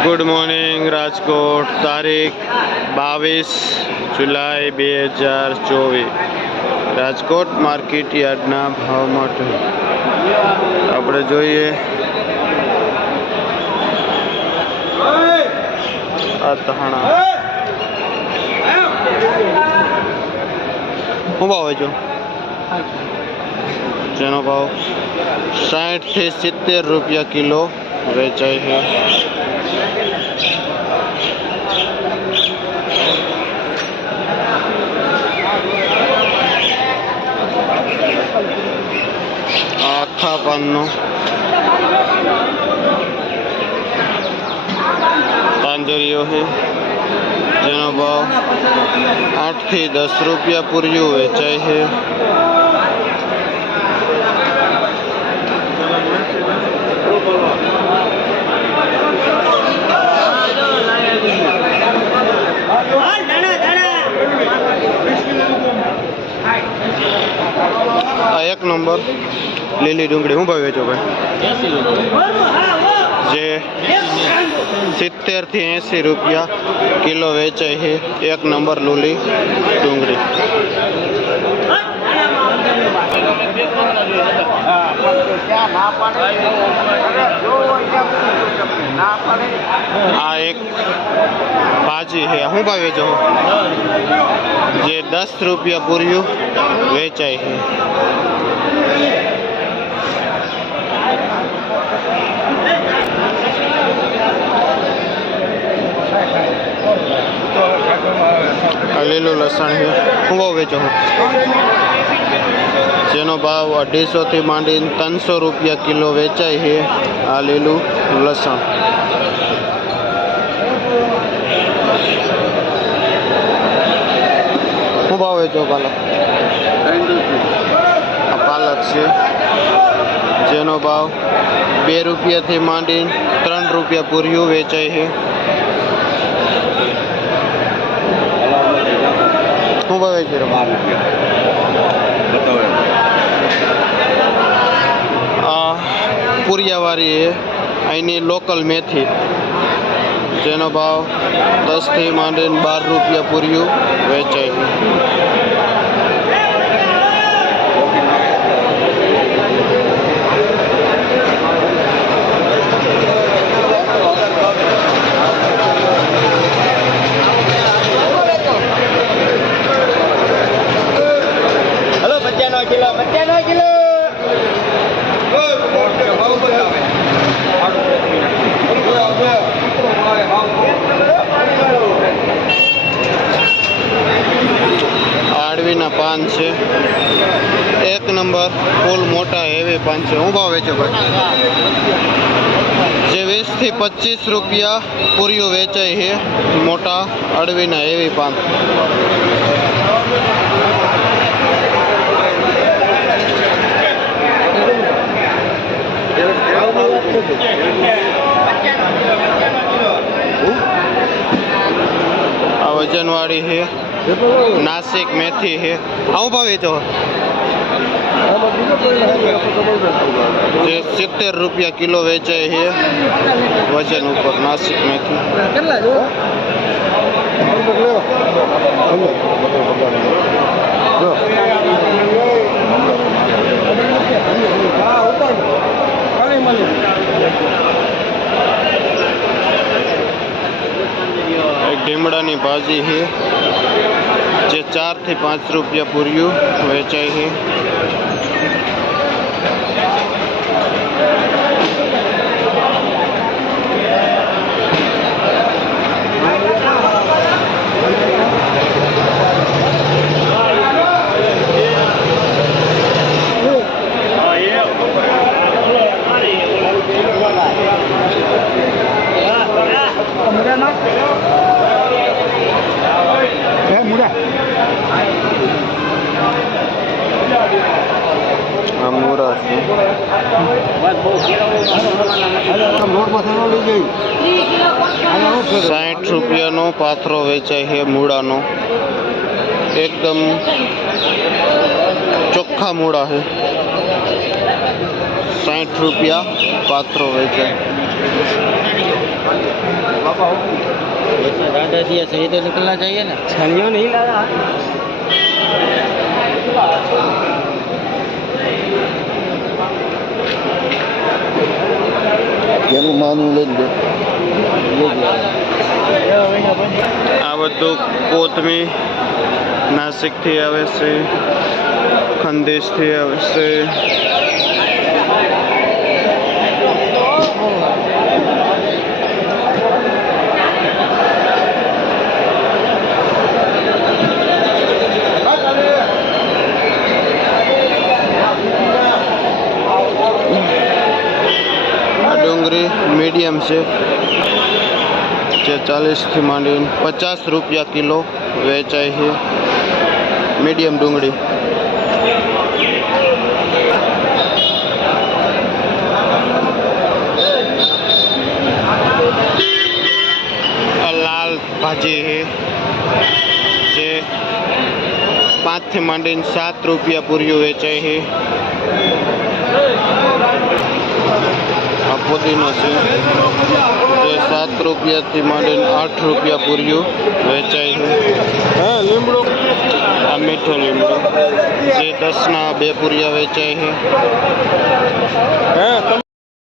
Good morning Rajkot तारीख 22 जुलाई 2024 राजकोट मार्केट यार्डना भाव माटे આપણે જોઈએ આ તહાણા શું ભાવ છે જેનો ભાવ 60 થી 70 રૂપિયા કિલો વેચાય છે। आखा पानो तांजरियो है जेनो भाव 8 થી 10 રૂપિયા પૂર્યું વેચાય है। एक नंबर લીલી ડુંગળી હું ભાવ વેચો ભાઈ? 80 જે 70 થી 80 રૂપિયા કિલો વેચાય છે। એક નંબર લીલી ડુંગળી। आ एक भाजी है हूँ भाव वेचो जे 10 રૂપિયા પૂર્યું વેચાય है। લીલું લસણ છે હું ભાવ વેચો જેનો ભાવ 250 થી માંડીને 300 રૂપિયા કિલો વેચાય છે। આ લીલું લસણ। હું ભાવ વેચો પાલક? આ પાલક છે જેનો ભાવ 2 રૂપિયા થી માંડીને 3 રૂપિયા પૂર્યું વેચાય છે। શું ભાવે છે? પૂરિયાવાળી है અહીંની લોકલ મેથી જેનો ભાવ 10 થી માંડીને 12 રૂપિયા પૂર્યું વેચાય છે। आड़वीना पान है एक नंबर फूल मोटा हेवी पान है हूँ भाव वेचो भाई? जे 20 થી 25 રૂપિયા पूरियों वेचाय है। मोटा अड़वीना हेवी पान। वजन वाली है नासिक मेथी है हाँ भाव वेचो? 70 રૂપિયા કિલો વેચાય है। वजन ऊपर नासिक मेथी। एक ढीमड़ानी भाजी है जे 4 થી 5 રૂપિયા પૂર્યું વેચાય है। मूरा 60 રૂપિયાનો પાથરો વેચાય છે મૂળાનો। एकदम ચોખ્ખા મૂળા है। 60 રૂપિયા પાથરો વેચાય। कह दिया सही तो निकलना चाहिए ना। छलियो नहीं लगा। એનું માનું લઈને દે. આ બધું કોથમી નાસિકથી આવે છે, ખંદેશથી આવે છે. આ ડુંગળી મીડિયમ છે જે 40થી માંડીને 50 રૂપિયા કિલો વેચાય છે. મીડિયમ ડુંગળી. આ લાલ ભાજી છે જે 5થી માંડીને 7 રૂપિયા પૂર્યું વેચાય છે. આ પુદીનો છે જે 7 રૂપિયાથી માંડીને 8 રૂપિયા પૂર્યું વેચાય છે. લીમડો. આ મીઠો લીમડો જે 10ના 2 પૂરિયા વેચાય છે.